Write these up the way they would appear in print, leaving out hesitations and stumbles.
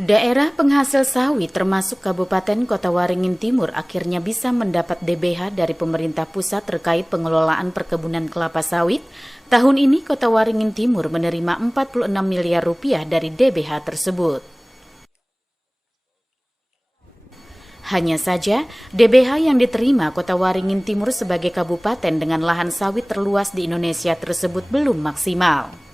Daerah penghasil sawit termasuk Kabupaten Kota Waringin Timur akhirnya bisa mendapat DBH dari pemerintah pusat terkait pengelolaan perkebunan kelapa sawit. Tahun ini Kota Waringin Timur menerima 46 miliar rupiah dari DBH tersebut. Hanya saja, DBH yang diterima Kota Waringin Timur sebagai kabupaten dengan lahan sawit terluas di Indonesia tersebut belum maksimal.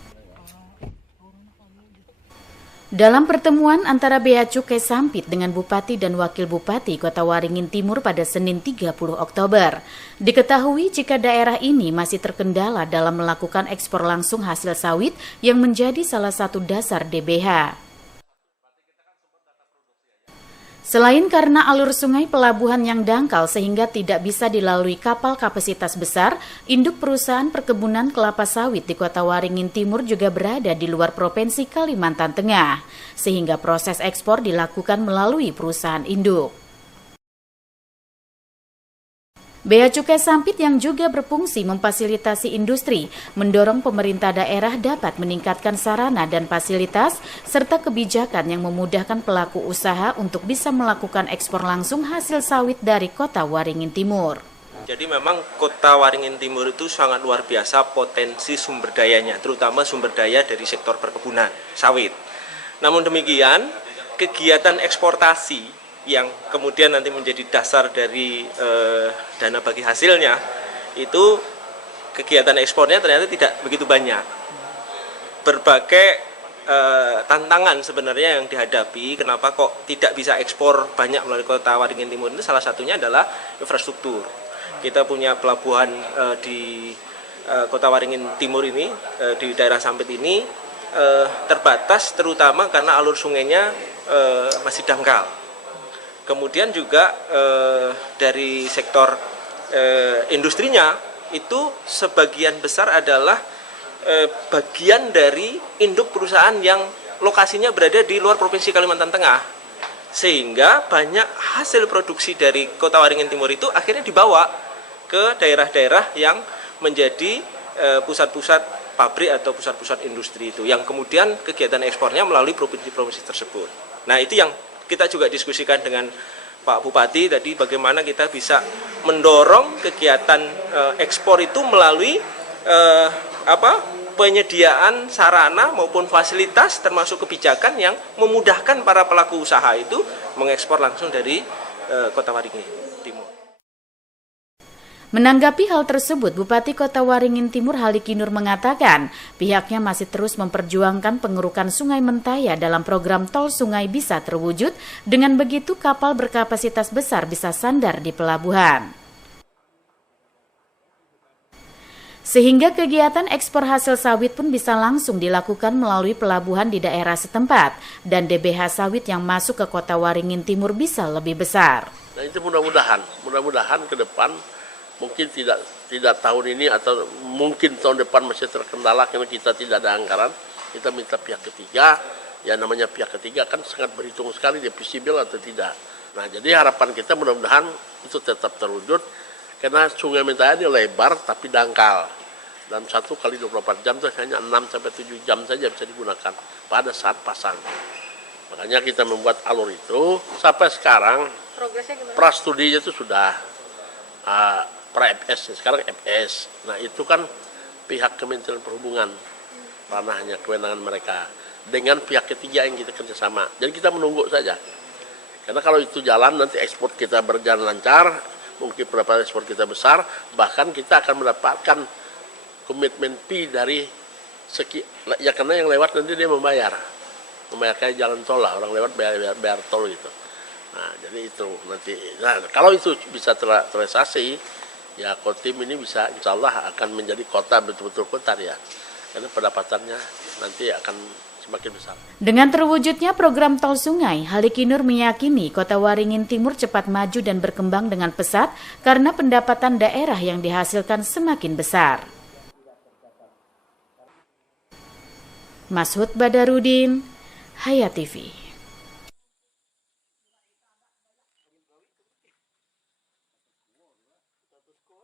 Dalam pertemuan antara Bea Cukai Sampit dengan Bupati dan Wakil Bupati Kota Waringin Timur pada Senin 30 Oktober, diketahui jika daerah ini masih terkendala dalam melakukan ekspor langsung hasil sawit yang menjadi salah satu dasar DBH. Selain karena alur sungai pelabuhan yang dangkal sehingga tidak bisa dilalui kapal kapasitas besar, induk perusahaan perkebunan kelapa sawit di Kota Waringin Timur juga berada di luar Provinsi Kalimantan Tengah, sehingga proses ekspor dilakukan melalui perusahaan induk. Bea Cukai Sampit yang juga berfungsi memfasilitasi industri, mendorong pemerintah daerah dapat meningkatkan sarana dan fasilitas, serta kebijakan yang memudahkan pelaku usaha untuk bisa melakukan ekspor langsung hasil sawit dari Kota Waringin Timur. Jadi memang Kota Waringin Timur itu sangat luar biasa potensi sumber dayanya, terutama sumber daya dari sektor perkebunan sawit. Namun demikian, kegiatan eksportasi yang kemudian nanti menjadi dasar dari dana bagi hasilnya, itu kegiatan ekspornya ternyata tidak begitu banyak. Berbagai tantangan sebenarnya yang dihadapi, kenapa kok tidak bisa ekspor banyak melalui Kota Waringin Timur ini, salah satunya adalah infrastruktur. Kita punya pelabuhan di Kota Waringin Timur ini, di daerah Sampit ini, terbatas terutama karena alur sungainya masih dangkal. Kemudian juga dari sektor industrinya itu sebagian besar adalah bagian dari induk perusahaan yang lokasinya berada di luar Provinsi Kalimantan Tengah. Sehingga banyak hasil produksi dari Kota Waringin Timur itu akhirnya dibawa ke daerah-daerah yang menjadi pusat-pusat pabrik atau pusat-pusat industri itu, yang kemudian kegiatan ekspornya melalui provinsi-provinsi tersebut. Nah, itu yang kita juga diskusikan dengan Pak Bupati tadi, bagaimana kita bisa mendorong kegiatan ekspor itu melalui penyediaan sarana maupun fasilitas, termasuk kebijakan yang memudahkan para pelaku usaha itu mengekspor langsung dari Kota Waringin Timur. Menanggapi hal tersebut, Bupati Kota Waringin Timur Haliki Nur mengatakan pihaknya masih terus memperjuangkan pengerukan Sungai Mentaya dalam program tol sungai bisa terwujud. Dengan begitu kapal berkapasitas besar bisa sandar di pelabuhan. Sehingga kegiatan ekspor hasil sawit pun bisa langsung dilakukan melalui pelabuhan di daerah setempat, dan DBH sawit yang masuk ke Kota Waringin Timur bisa lebih besar. Nah, itu mudah-mudahan ke depan, mungkin tidak tahun ini atau mungkin tahun depan masih terkendala karena kita tidak ada anggaran. Kita minta pihak ketiga, ya namanya pihak ketiga kan sangat berhitung sekali dia visible atau tidak. Nah, jadi harapan kita mudah-mudahan itu tetap terwujud, karena Sungai Mentaya dia lebar tapi dangkal. Dan 1 kali 24 jam itu hanya 6-7 jam saja bisa digunakan pada saat pasang. Makanya kita membuat alur itu sampai sekarang. Progresnya gimana? Prastudinya itu sudah pra-FS, sekarang FS. Nah, itu kan pihak Kementerian Perhubungan, ranahnya, kewenangan mereka, dengan pihak ketiga yang kita kerjasama. Jadi kita menunggu saja. Karena kalau itu jalan, nanti ekspor kita berjalan lancar, mungkin pendapatan ekspor kita besar, bahkan kita akan mendapatkan komitmen fee dari ya karena yang lewat nanti dia membayar kayak jalan tol lah, orang lewat bayar tol gitu. Nah, jadi itu nanti. Nah, kalau itu bisa terrealisasi, ya Kotim ini bisa insya Allah akan menjadi kota, betul-betul kota ya. Karena pendapatannya nanti akan semakin besar. Dengan terwujudnya program tol sungai, Haliki Nur meyakini Kota Waringin Timur cepat maju dan berkembang dengan pesat karena pendapatan daerah yang dihasilkan semakin besar. Mashud Badarudin, Hayat TV.